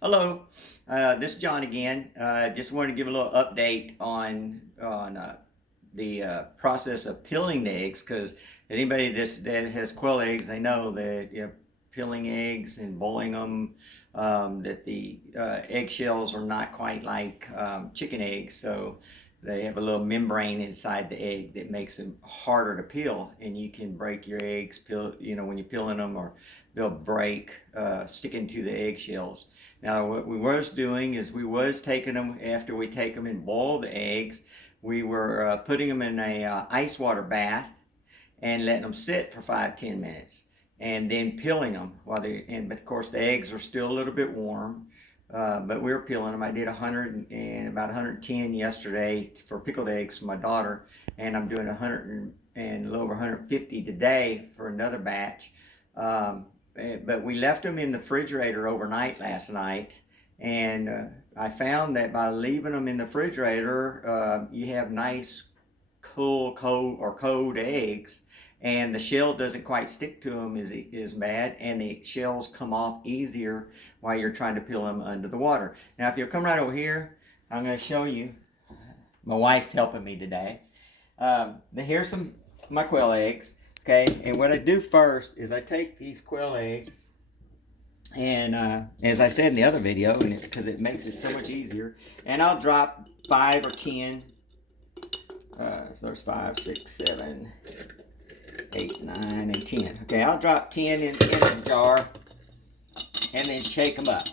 Hello, this is John again. Just wanted to give a little update on the process of peeling the eggs, because anybody that has quail eggs, they know that peeling eggs and boiling them, that the eggshells are not quite like chicken eggs, so they have a little membrane inside the egg that makes them harder to peel, and you can break your eggs when you're peeling them, or they'll break sticking to the eggshells. Now what we was doing is we was taking them, after we take them and boil the eggs, we were putting them in a ice water bath and letting them sit for 5-10 minutes, and then peeling them but of course the eggs are still a little bit warm, but we were peeling them. I did 100 and about 110 yesterday for pickled eggs for my daughter, and I'm doing 100 and a little over 150 today for another batch. But we left them in the refrigerator overnight last night, and I found that by leaving them in the refrigerator, you have nice, cold eggs, and the shell doesn't quite stick to them as bad, and the shells come off easier while you're trying to peel them under the water. Now, if you'll come right over here, I'm going to show you. My wife's helping me today. Here's some of my quail eggs. Okay, and what I do first is I take these quail eggs, and as I said in the other video, because it makes it so much easier, and I'll drop 5 or 10. So there's 5, 6, 7, 8, 9, and 10. Okay, I'll drop 10 in the jar, and then shake them up,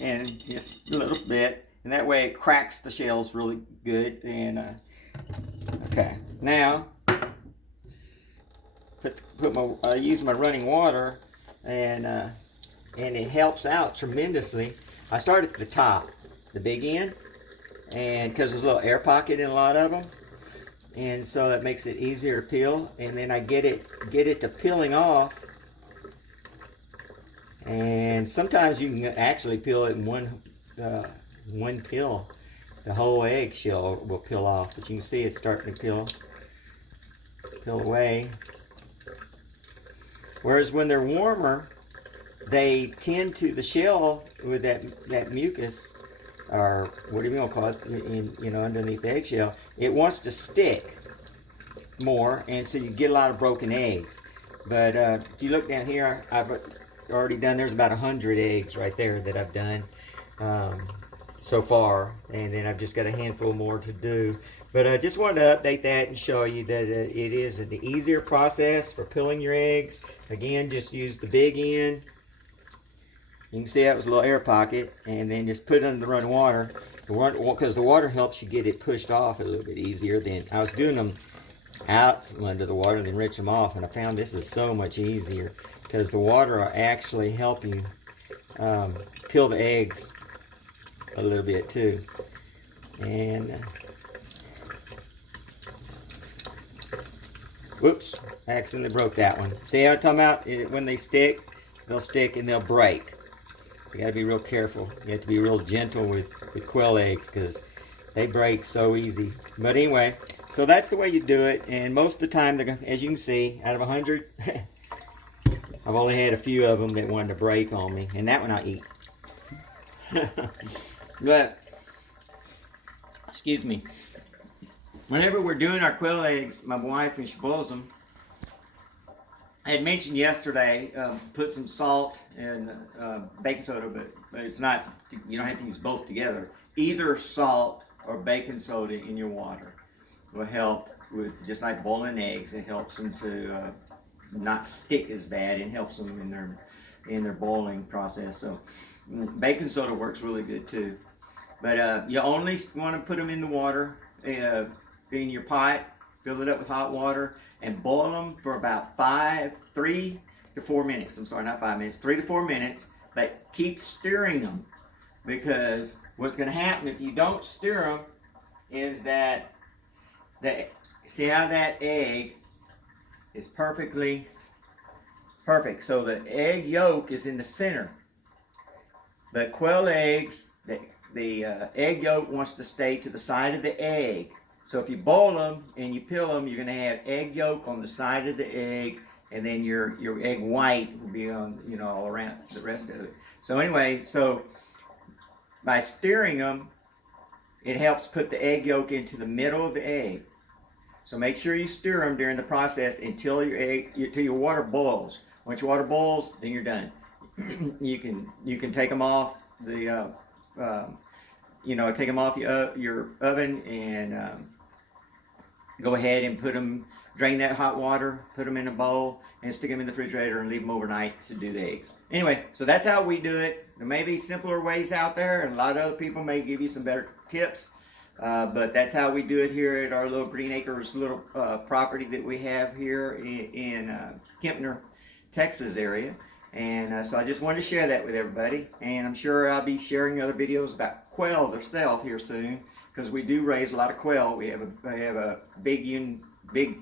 and just a little bit, and that way it cracks the shells really good. And okay, now. I use my running water, and it helps out tremendously. I start at the top, the big end, and because there's a little air pocket in a lot of them, and so that makes it easier to peel. And then I get it to peeling off, and sometimes you can actually peel it in one peel. The whole eggshell will peel off, but you can see it's starting to peel away. Whereas when they're warmer, they tend to, the shell with that mucus, or whatever you want to call it, underneath the eggshell, it wants to stick more, and so you get a lot of broken eggs. But if you look down here, I've already done, there's about 100 eggs right there that I've done so far, and then I've just got a handful more to do. But I just wanted to update that and show you that it is an easier process for peeling your eggs. Again, just use the big end. You can see that was a little air pocket, and then just put it under the running water, because the water helps you get it pushed off a little bit easier. Than I was doing them out under the water, then rinse them off, and I found this is so much easier because the water will actually help you peel the eggs a little bit too. And whoops, I accidentally broke that one. See how I'm talking about? When they stick, they'll stick and they'll break. So you got to be real careful. You have to be real gentle with quail eggs, because they break so easy. But anyway, so that's the way you do it. And most of the time, as you can see, out of 100, I've only had a few of them that wanted to break on me. And that one I eat. But, excuse me. Whenever we're doing our quail eggs, my wife, when she boils them, I had mentioned yesterday, put some salt and baking soda, but it's not, you don't have to use both together. Either salt or baking soda in your water will help with, just like boiling eggs, it helps them to not stick as bad, and helps them in their boiling process. So baking soda works really good too. But you only want to put them in the water, in your pot, fill it up with hot water, and boil them for about 3 to 4 minutes. I'm sorry, not 5 minutes, 3 to 4 minutes. But keep stirring them, because what's going to happen if you don't stir them is that see how that egg is perfectly perfect. So the egg yolk is in the center. But quail eggs, the egg yolk wants to stay to the side of the egg. So if you boil them and you peel them, you're going to have egg yolk on the side of the egg, and then your egg white will be on, you know, all around the rest of it. So anyway, so by stirring them, it helps put the egg yolk into the middle of the egg. So make sure you stir them during the process until till your water boils. Once your water boils, then you're done. you can take them off the you know, take them off your oven and go ahead and drain that hot water, put them in a bowl, and stick them in the refrigerator and leave them overnight to do the eggs. Anyway, so that's how we do it. There may be simpler ways out there, and a lot of other people may give you some better tips, but that's how we do it here at our little Greenacres little property that we have here in Kempner, Texas area. And so I just wanted to share that with everybody, and I'm sure I'll be sharing other videos about quail themselves here soon, because we do raise a lot of quail. We have a big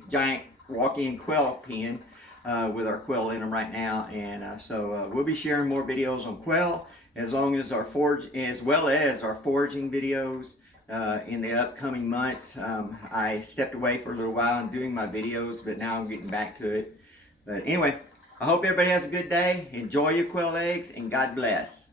giant walk-in quail pen with our quail in them right now, and so we'll be sharing more videos on quail as well as our foraging videos in the upcoming months. I stepped away for a little while and doing my videos, but now I'm getting back to it. But anyway, I hope everybody has a good day. Enjoy your quail eggs, and God bless.